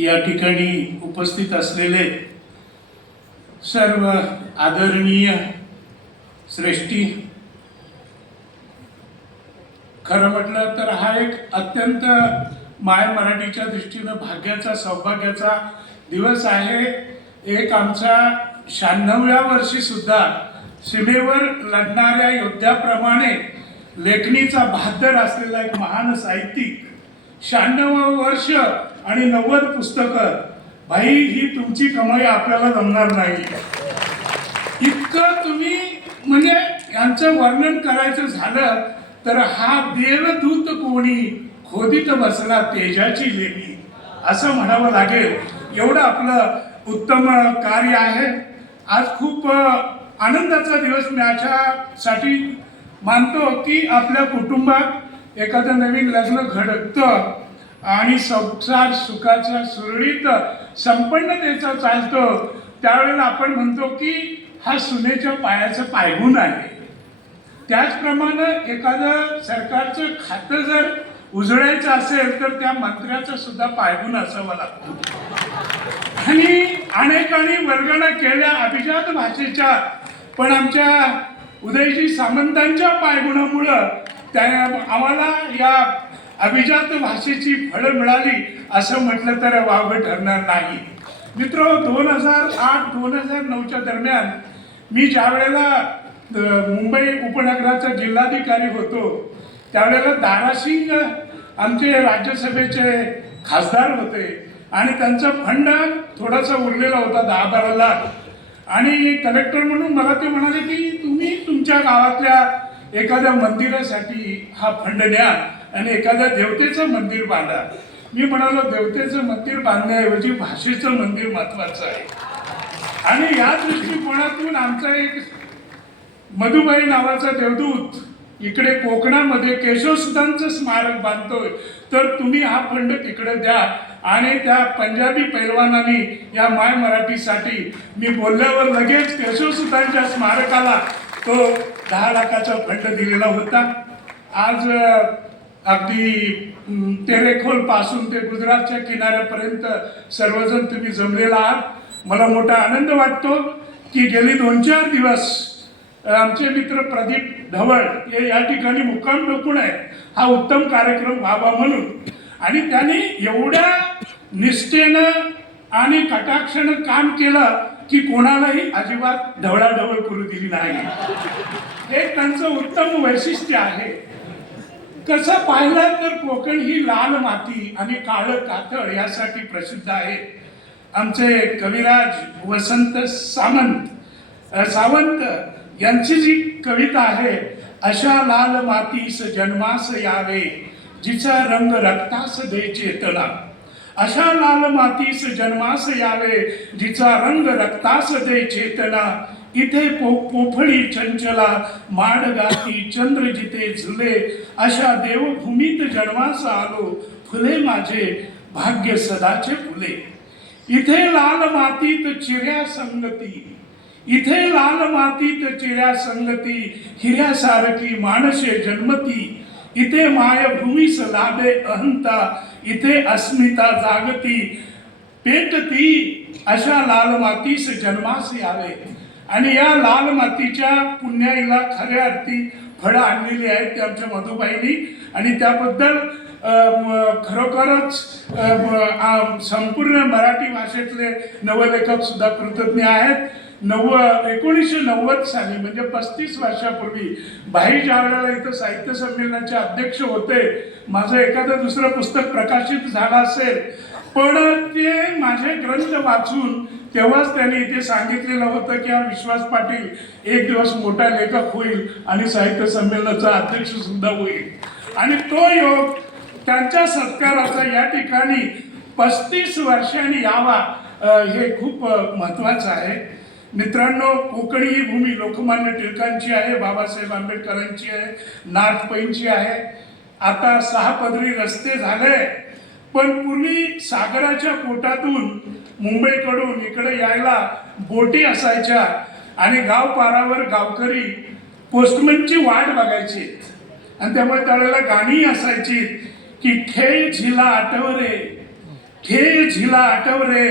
या ठिकाणी उपस्थित असलेले सर्व आदरणीय श्रेष्ठी. खरं म्हटलं तर हा एक अत्यंत माय मराठीच्या दृष्टीनं भाग्याचा सौभाग्याचा दिवस आहे. एक आमचा शहाण्णव्या वर्षी सुद्धा सीमेवर लढणाऱ्या योद्ध्याप्रमाणे लेखणीचा बहादर असलेला एक महान साहित्यिक. शहाण्णव वर्ष आणि नव्वद पुस्तकं भाई ही तुमची कमाई आपल्याला जमणार नाही. इतकं तुम्ही म्हणजे यांचं वर्णन करायचं झालं तर हा देवदूत कोणी खोदीत बसला तेजाची लेणी असं म्हणावं लागेल. एवढं आपलं उत्तम कार्य आहे. आज खूप आनंदाचा दिवस मी अशासाठी मानतो की आपल्या कुटुंबात एखादं नवीन लग्न घडतं आणि संसार सुखाच्या सुरळीत संपन्नतेचा चालतो. त्यावेळेला आपण म्हणतो की हा सुनेच्या पायाचं पायगुण आहे. त्याचप्रमाणे एखादं सरकारचं खातं जर उजळायचं असेल तर त्या मंत्र्याचा सुद्धा पायगुण असावा लागतो. आणि अनेकांनी वर्गणा केल्या अभिजात भाषेच्या पण आमच्या उदयजी सामंतांच्या पायगुणामुळं त्या आम्हाला या अभिजात भाषेची फळं मिळाली असं म्हटलं तर वावं ठरणार नाही. मित्र दोन हजार आठ दोन हजार नऊच्या दरम्यान मी ज्या वेळेला मुंबई उपनगराचा जिल्हाधिकारी होतो त्यावेळेला दारासिंग आमचे राज्यसभेचे खासदार होते आणि त्यांचा फंड थोडासा उरलेला होता दहा बारा लाख. आणि कलेक्टर म्हणून मला ते म्हणाले की तुम्ही तुमच्या गावातल्या एखाद्या मंदिरासाठी हा फंड द्या आणि एखाद्या देवतेचं मंदिर बांधा. मी म्हणालो देवतेचं मंदिर बांधण्याऐवजी भाषेचं मंदिर महत्वाचं आहे. आणि या दृष्टिकोनातून आमचा एक मधुबाई नावाचा देवदूत इकडे कोकणामध्ये केशवसुतांचं स्मारक बांधतोय. तर तुम्ही हा फंड तिकडे द्या आणि त्या पंजाबी पैलवानांनी या माय मराठीसाठी मी बोलल्यावर लगेच केशवसुतांच्या स्मारकाला तो दहा लाखाचा फंड दिलेला होता. आज अगदी तेरेखोलपासून तेरेखोलपासून ते गुजरातच्या किनाऱ्यापर्यंत सर्वजण तुम्ही जमलेला आहात. मला मोठा आनंद वाटतो की गेली दोन चार दिवस आमचे मित्र प्रदीप ढवळ हे या ठिकाणी मुक्काम टोकून आहे हा उत्तम कार्यक्रम व्हावा म्हणून. आणि त्यांनी एवढ्या निष्ठेनं आणि कटाक्षानं काम केलं की कोणालाही अजिबात ढवळाढवळ करू दिली नाही. हे त्यांचं उत्तम वैशिष्ट्य आहे. कसं पाहिलं तर कोकण ही लाल माती आणि काळं कातळ यासाठी प्रसिद्ध आहे. आमचे कविराज वसंत सामंत सावंत यांची जी कविता आहे अशा लाल मातीस जन्मास यावे जिचा रंग रक्तास दे चेतना अशा लाल मातीस जन्मास यावे जिचा रंग रक्तास दे चेतना इथे पो पोफळी चंचला माडगाती चंद्र जिथे झुले अशा देवभूमीत जन्मास आलो फुले माझे भाग्य सदाचे फुले. इथे लाल मातीत चिऱ्या संगती इथे लाल मातीत चिऱ्या संगती हिऱ्यासारखी माणसे जन्मती इथे मायभूमीस लाभे अहंता इथे अस्मिता जागती पेटती अशा लाल मातीस जन्मास यावे आणि या लाल मातीच्या पुण्याईला खऱ्या अर्थी फळं आणलेली आहेत ते आमच्या मधुबाईंनी. आणि त्याबद्दल खरोखरच संपूर्ण मराठी भाषेतले नवलेखक सुद्धा कृतज्ञ आहेत. नव्व एकोणीसशे नव्वद साली म्हणजे पस्तीस वर्षापूर्वी भाई ज्या इथं साहित्य संमेलनाचे अध्यक्ष होते. माझं एखादं दुसरं पुस्तक प्रकाशित झालं असेल. पण ते माझे ग्रंथ वाचून तेव्हाच त्यांनी इथे सांगितलेलं होतं की हा विश्वास पाटील एक दिवस मोठा लेखक होईल आणि साहित्य संमेलनाचा अध्यक्ष सुद्धा होईल. आणि तो योग त्यांच्या सत्काराचा या ठिकाणी पस्तीस वर्षांनी यावा हे खूप महत्त्वाचं महत्वाचं आहे. मित्रांनो कोकणी ही भूमी लोकमान्य टिळकांची आहे बाबासाहेब आंबेडकरांची आहे नाथपैंची आहे. आता सहा पदरी रस्ते झाले पण पूर्वी सागराच्या पोटातून मुंबईकडून इकडे यायला बोटी असायच्या आणि गाव पारावर गावकरी पोस्टमनची वाट बघायची. आणि त्यामुळे त्यावेळेला गाणी असायची की खेळ झिला आठवरे ठे झिला आठवरे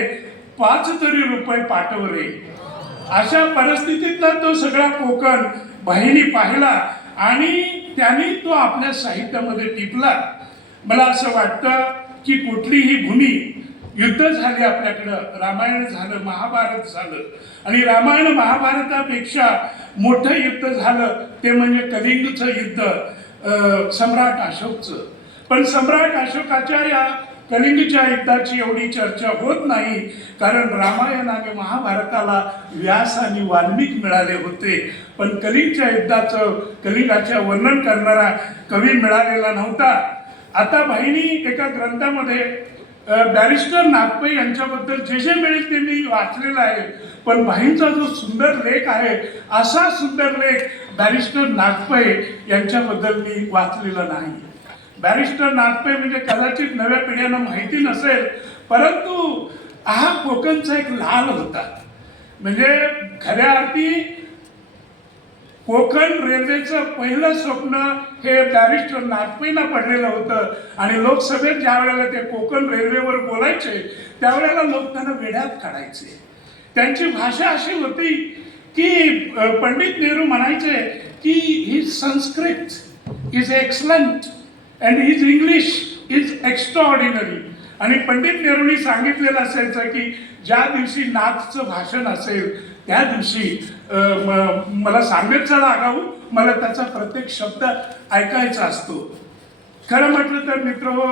पाच तरी रुपये पाठवरे. अशा परिस्थितीतला तो सगळा कोकण बहिणी पाहिला आणि त्यांनी तो आपल्या साहित्यामध्ये टिपला. मला असं वाटतं की कुठलीही भूमी युद्ध झाले आपल्याकडं. रामायण झालं महाभारत झालं. आणि रामायण महाभारतापेक्षा मोठं युद्ध झालं ते म्हणजे कलिंगचं युद्ध सम्राट अशोकचं. पण सम्राट अशोकाच्या या कलिंगच्या युद्धाची एवढी चर्चा होत नाही कारण रामायण आणि महाभारताला व्यास आणि वाल्मिक मिळाले होते. पण कलिंगच्या युद्धाचं कलिंगाच्या वर्णन करणारा कवी मिळालेला नव्हता. आता बहिणी एका ग्रंथामध्ये बॅरिस्टर नागपै यांच्याबद्दल जे जे मिळेल ते मी वाचलेलं आहे पण भाईंचा जो सुंदर लेख आहे असा सुंदर लेख बॅरिस्टर नागपै यांच्याबद्दल मी वाचलेला नाही. बॅरिस्टर नागपै म्हणजे कदाचित नव्या पिढ्यांना माहिती नसेल परंतु हा कोकणचा एक लाल होता. म्हणजे खऱ्या अर्थी कोकण रेल्वेचं पहिलं स्वप्न हे बॅरिस्टर नागपैना पडलेलं होतं. आणि लोकसभेत ज्या वेळेला ते कोकण रेल्वेवर बोलायचे त्यावेळेला लोक त्यांना वेड्यात काढायचे. त्यांची भाषा अशी होती की पंडित नेहरू म्हणायचे की his Sanskrit is excellent and his English is extraordinary आणि पंडित नेहरूंनी सांगितलेलं असायचं की ज्या दिवशी नाथचं भाषण असेल त्या दिवशी मला सांगायचं लागावं मला त्याचा प्रत्येक शब्द ऐकायचा असतो. खरं म्हटलं तर मित्र हो,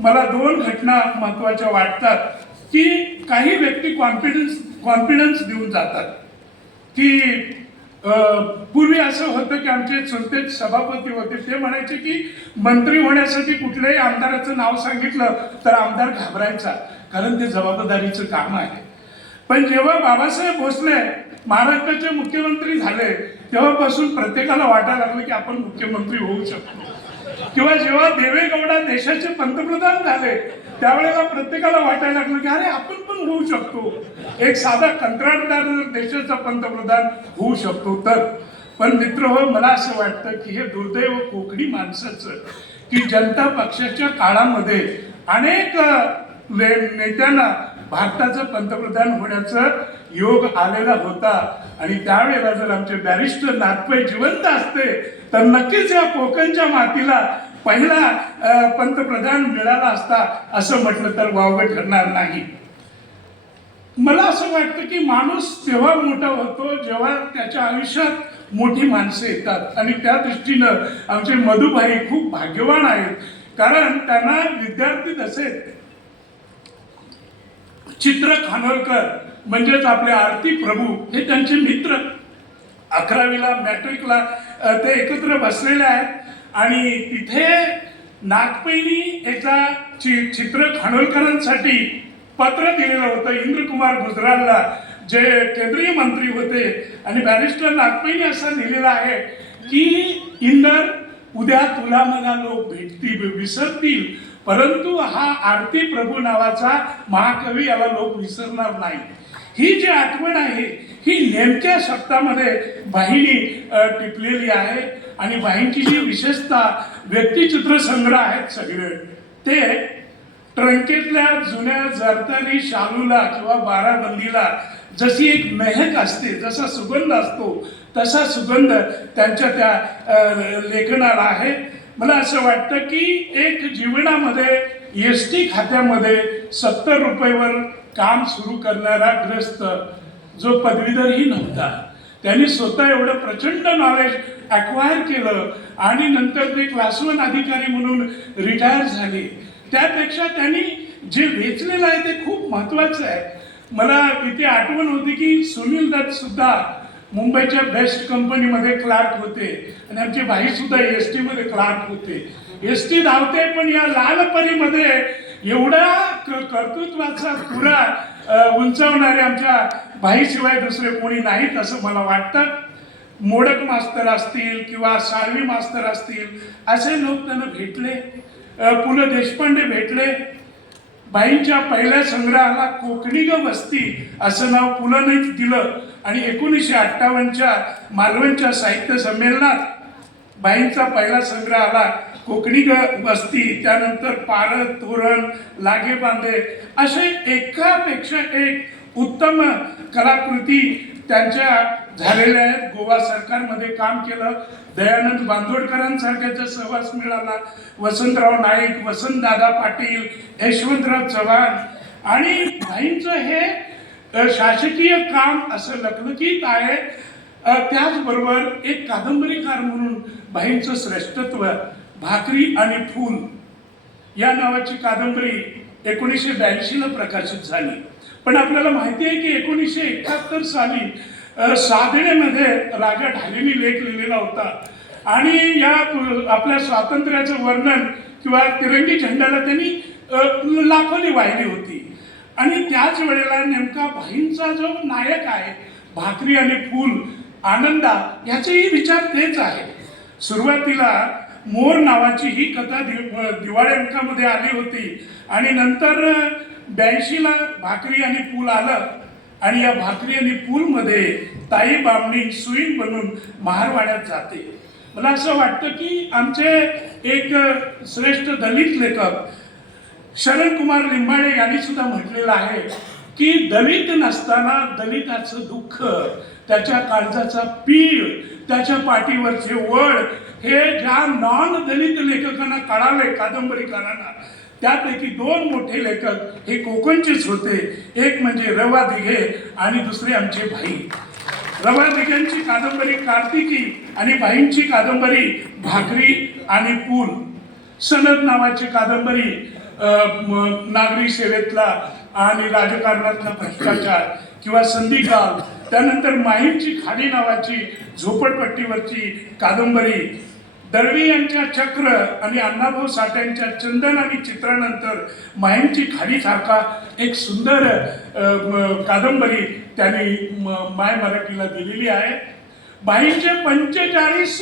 मला दोन घटना महत्त्वाच्या वाटतात की काही व्यक्ती कॉन्फिडन्स कॉन्फिडन्स देऊन जातात. की पूर्वी असं होतं की आमचे चुलते सभापती होते ते म्हणायचे की मंत्री होण्यासाठी कुठल्याही आमदाराचं नाव सांगितलं तर आमदार घाबरायचा कारण ते जबाबदारीचं काम आहे. पण जेव्हा बाबासाहेब भोसले महाराष्ट्राचे मुख्यमंत्री झाले तेव्हापासून प्रत्येकाला वाटायला लागलं की आपण मुख्यमंत्री होऊ शकतो. किंवा जेव्हा देवेगौडा देशाचे पंतप्रधान झाले त्यावेळेला प्रत्येकाला वाटायला लागलं की अरे आपण पण होऊ शकतो. एक साधा कंत्राटदार देशाचा पंतप्रधान होऊ शकतो तर. पण मित्र हो मला असं वाटतं की हे दुर्दैव कोकणी माणसाचं की जनता पक्षाच्या काळामध्ये अनेक नेत्यांना भारताचं पंतप्रधान होण्याचं योग आलेला होता. आणि त्यावेळेला जर आमचे बॅरिस्टर नागपे जिवंत असते तर नक्कीच या कोकणच्या मातीला पहिला पंतप्रधान मिळाला असता असं म्हटलं तर वावगं ठरणार नाही. मला असं वाटतं की माणूस तेव्हा मोठा होतो जेव्हा त्याच्या आयुष्यात मोठी माणसं येतात. आणि त्या दृष्टीनं आमचे मधुभाई खूप भाग्यवान आहेत. कारण त्यांना विद्यार्थी दशेत चित्र खानोलकर म्हणजेच आपले आरती प्रभू हे त्यांचे मित्र. अकरावीला मॅट्रिकला ते एकत्र बसलेले आहेत. आणि तिथे नागपैनी याचा चि चित्र खानोलकरांसाठी पत्र दिलेलं होतं इंद्रकुमार गुजरालला जे केंद्रीय मंत्री होते. आणि बॅरिस्टर नागपैनी असं लिहिलेलं आहे की इंदर उद्या तुला मला लोक भेटतील विसरतील परंतु हा आरती प्रभू नावाचा महाकवी याला लोक विसरणार नाही. ही जी आठवण आहे ही नेमक्या शब्दामध्ये बाहिणी टिपलेली आहे आणि बाहींची जी विशेषता व्यक्तिचित्र संग्रह आहेत सगळे ते ट्रंकेतल्या जुन्या जरतारी शालूला किंवा बाराबंदीला जशी एक मेहक असते जसा सुगंध असतो तसा सुगंध त्यांच्या त्या लेखनाला आहे. मला असं वाटतं की एक जीवनामध्ये एस टी खात्यामध्ये सत्तर रुपयेवर काम सुरू करणारा ग्रस्त जो पदवीधरही नव्हता त्यांनी स्वतः एवढं प्रचंड नॉलेज ॲक्वायर केलं आणि नंतर ते क्लास वन अधिकारी म्हणून रिटायर झाले. त्यापेक्षा त्यांनी जे वेचलेलं आहे ते खूप महत्त्वाचं आहे. मला इथे आठवण होती की सुनील दत्त सुद्धा मुंबईच्या बेस्ट कंपनीमध्ये क्लार्क होते. आणि आमची बाईसुद्धा एस टीमध्ये क्लार्क होते. एस टी धावते पण या लालपरीमध्ये एवढा क- कर्तृत्वाचा पुरा उंचावणारे आमच्या भाईशिवाय दुसरे कोणी नाहीत असं मला वाटतं. मोडक मास्तर असतील किंवा साळवी मास्तर असतील असे लोक त्यांना भेटले. पु ल देशपांडे भेटले. बाईंच्या पहिल्या संग्रहाला कोकणी ग वस्ती असं नाव पुलंनीच दिलं. आणि एकोणीसशे अठ्ठावन्नच्या मालवणच्या साहित्य संमेलनात बाईंचा पहिला संग्रह आला. कोकणी ग- वस्ती त्यानंतर पारद तोरण लागे बांधे. असे एकापेक्षा एक उत्तम कलाकृती त्यांच्या झालेल्या आहेत. गोवा सरकारमध्ये काम केलं. दयानंद बांदोडकरांसारख्याचा सहवास मिळाला वसंतराव नाईक वसंतदादा पाटील यशवंतराव चव्हाण आणि भाईंचं हे शासकीय काम असं लखलखीत आहे. त्याचबरोबर एक कादंबरीकार म्हणून भाईंचं श्रेष्ठत्व भाकरी आणि फूल या नावाची कादंबरी एकोणीसशे ब्याऐंशीला प्रकाशित झाली. पण आपल्याला माहिती आहे की एकोणीसशे एकाहत्तर साली साधनेमध्ये राजा ढालेनी लेख लिहिलेला होता. आणि या आपल्या स्वातंत्र्याचं वर्णन किंवा तिरंगी झेंड्याला त्यांनी अ, लाखोनी वाहिली होती. आणि त्याच वेळेला नेमका भाईंचा जो नायक आहे भाकरी आणि फूल आनंदा याचेही विचार तेच आहे. सुरुवातीला मोर नावाची ही कथा दि- दिवाळी अंकामध्ये आली होती. आणि नंतर ब्याऐंशीला भाकरी आणि पूल आलं. आणि या भाकरी आणि पूलमध्ये ताई बामणी सुईन बनून महारवाड्यात जाते. मला असं वाटतं की आमचे एक श्रेष्ठ दलित लेखक शरण कुमार लिंबाळे यांनी सुद्धा म्हटलेलं आहे की दलित नसताना दलिताचं दुःख त्याच्या काळजाचा पीळ त्याच्या पाठीवरचे वड हे ज्या नॉन दलित लेखकांना कळाले कादंबरीकारांना त्यापैकी दोन मोठे लेखक हे कोकणचेच होते. एक म्हणजे रवा दिघे आणि दुसरे आमचे भाई. रवा दिघेंची कादंबरी कार्तिकी आणि भाईंची कादंबरी भाकरी आणि पूल. सनद नावाची कादंबरी नागरी सेवेतला आणि राजकारणातला भ्रष्टाचार किंवा संधिकाल त्यानंतर माहीमची खाडी नावाची झोपडपट्टीवरची कादंबरी दळवी यांच्या चक्र आणि अण्णाभाऊ साठ्यांच्या चंदन आणि चित्रानंतर माहीमची खाडी सारखा एक सुंदर कादंबरी त्यांनी माय मराठीला दिलेली आहे. बाईंचे पंचेचाळीस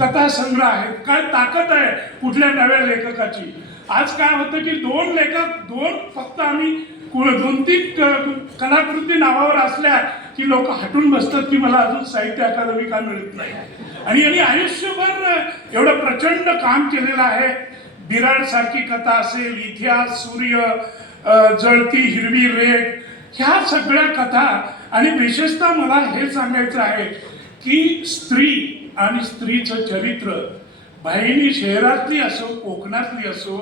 कथा संग्रह आहेत. काय ताकद आहे कुठल्या नव्या लेखकाची? आज काय होतं की दोन लेखक दोन फक्त आम्ही दोन तीन क- कलाकृती नावावर असल्या की लोक हटून बसतात की मला अजून साहित्य अकादमी का मिळत नाही. आणि यांनी आयुष्यभर एवढं प्रचंड काम केलेलं आहे. बिराड सारखी कथा असेल इतिहास सूर्य जळती हिरवी रेट ह्या सगळ्या कथा आणि विशेषतः मला हे सांगायचं आहे की स्त्री आणि स्त्रीचं चरित्र भाईनी शहरातली असो कोकणातली असो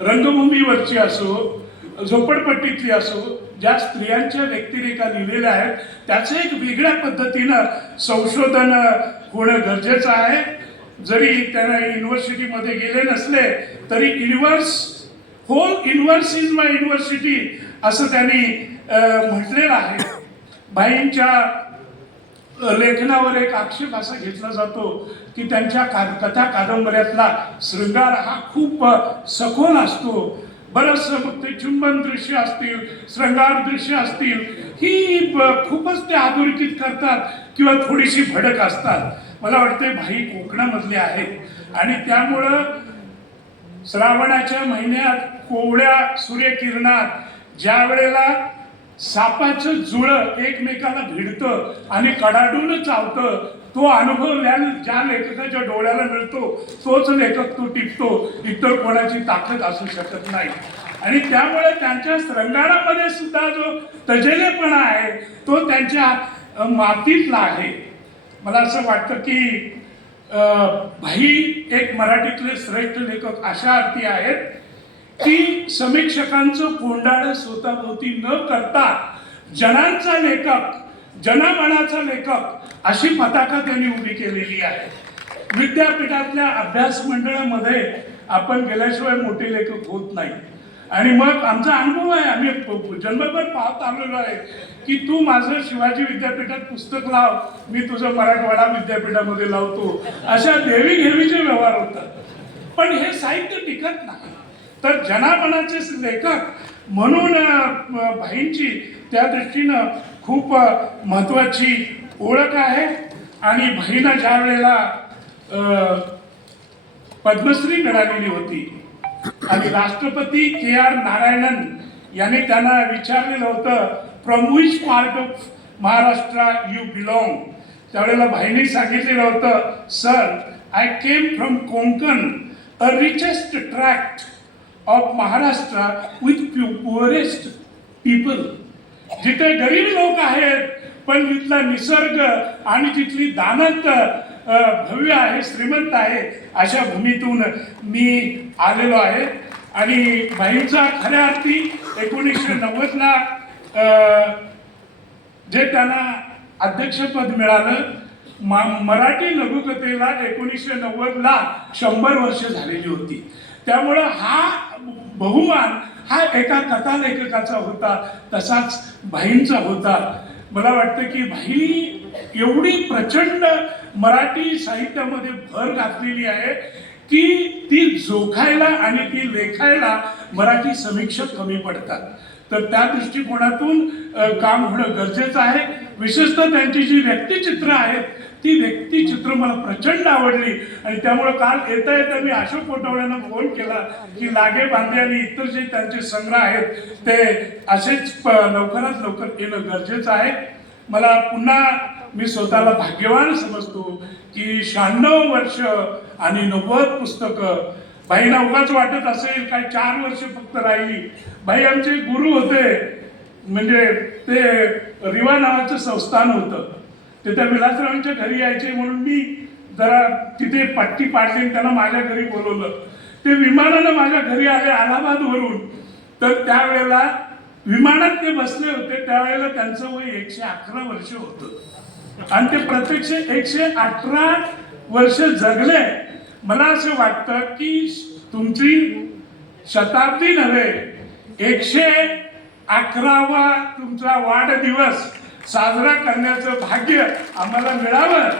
रंगभूमीवरची असो झोपडपट्टीतली असो ज्या स्त्रियांच्या व्यक्तिरेखा लिहिलेल्या आहेत त्याचं एक वेगळ्या पद्धतीनं संशोधन होणं गरजेचं आहे. जरी त्यांना युनिव्हर्सिटीमध्ये गेले नसले तरी universe whole universe is my university असं त्यांनी म्हटलेलं आहे. बाईंच्या लेखनावर एक आक्षेप असा घेतला जातो की त्यांच्या का कथा कादंबऱ्यातला शृंगार हा खूप सखोल असतो. बरंच मग ते चुंबन दृश्य असतील श्रृंगार दृश्य असतील ही खूपच ते अधोरेखित करतात किंवा थोडीशी भडक असतात. मला वाटते भाई कोकणामधले आहेत. आणि त्यामुळं श्रावणाच्या महिन्यात कोवळ्या सूर्यकिरणात ज्या वेळेला सापाचं जुळं एकमेकाला भिडतं आणि कडाडून चावतं. तो अनुभव ज्या ज्या लेखकाच्या डोळ्याला मिळतो तोच लेखक तो टिकतो इतर कोणाची ताकद असू शकत नाही. आणि त्यामुळे त्यांच्या श्रंगारामध्ये सुद्धा जो तजेलेपणा आहे तो त्यांच्या मातीतला आहे. मला असं वाटतं की भाई एक मराठीतले श्रेष्ठ लेखक अशा अर्थी आहेत. की समीक्षकांचं कोंडाळ स्वतःभोवती न करता जनांचा लेखक जनमनाचा लेखक अशी पताका त्यांनी उभी केलेली आहे. विद्यापीठातल्या अभ्यास मंडळामध्ये आपण गेल्याशिवाय मोठे लेखक होत नाही. आणि मग आमचा अनुभव आहे आम्ही जन्मभर पाहत आलेलो आहे की तू माझं शिवाजी विद्यापीठात पुस्तक लाव मी तुझं मराठवाडा विद्यापीठामध्ये लावतो. अशा देवी घेवीचे व्यवहार होतात. पण हे साहित्य टिकत नाही. तर जनामनाचे लेखक म्हणून भाईंची त्या दृष्टीनं खूप महत्त्वाची ओळख आहे. आणि भाईंना ज्या वेळेला पद्मश्री मिळालेली होती आणि राष्ट्रपती के आर नारायणन यांनी त्यांना विचारलेलं होतं from which part of Maharashtra you belong त्यावेळेला भाईने सांगितलेलं होतं sir I came from Konkan a richest tract of Maharashtra with poorest people जिथे गरीब लोक आहेत पण तिथला निसर्ग आणि तिथली दानत भव्य आहे श्रीमंत आहे अशा भूमीतून मी आलेलो आहे. आणि बाईंचा खऱ्या अर्थी एकोणीसशे नव्वदला जे त्यांना अध्यक्षपद मिळालं मा मराठी लघुकथेला एकोणीसशे नव्वदला शंभर वर्ष झालेली होती. त्यामुळं हा बहुमान हा एका कथालेखकाचा होता तसाच भाईंचा होता. मला वाटतं की भाईनी एवढी प्रचंड मराठी साहित्यामध्ये भर घातलेली आहे की ती जोखायला आणि ती लेखायला मराठी समीक्षक कमी पडतात. तर त्या दृष्टिकोनातून काम होणं गरजेचं आहे. विशेषतः त्यांची जी व्यक्तिचित्र आहेत ती व्यक्तिचित्र मला प्रचंड आवडली. आणि त्यामुळे काल येता येता मी अशोक कोटवड्यांना फोन केला की लागे बांधे आणि इतर जे त्यांचे संग्रह आहेत ते असेच लवकरात लवकर येणं गरजेचं आहे. मला पुन्हा मी स्वतःला भाग्यवान समजतो की शहाण्णव वर्ष आणि नव्वद पुस्तकं बाईंना उगाच वाटत असेल काय चार वर्ष फक्त राहिली. बाई आमचे गुरु होते. म्हणजे ते रिवा नावाचं संस्थान होतं. ते त्या विलासरावांच्या घरी यायचे म्हणून मी जरा तिथे पट्टी पाडली आणि त्यांना माझ्या घरी बोलवलं. ते विमानानं माझ्या घरी आले अलाहाबादवरून. तर त्यावेळेला विमानात ते बसले होते. त्यावेळेला त्यांचं वय एकशे अकरा वर्ष होतं. आणि ते प्रत्यक्ष एकशे अठरा वर्ष जगले. मला असं वाटतं की तुमची शताब्दी नव्हे. एकशे अकरावा तुमचा वाढदिवस. साजरा करण्याचं भाग्य आम्हाला मिळावं.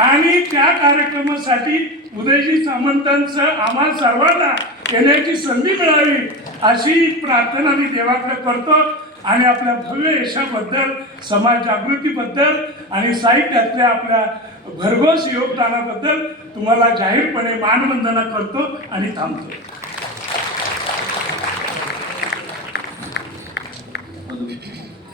आणि त्या कार्यक्रमासाठी उदयजी सामंतांचं आम्हा सर्वांना येण्याची संधी मिळावी अशी प्रार्थना मी देवाकडे करतो. आणि आपल्या भव्य यशाबद्दल समाज जागृतीबद्दल आणि साहित्यातल्या आपल्या भरघोस योगदानाबद्दल तुम्हाला जाहीरपणे मानवंदना करतो आणि थांबतो.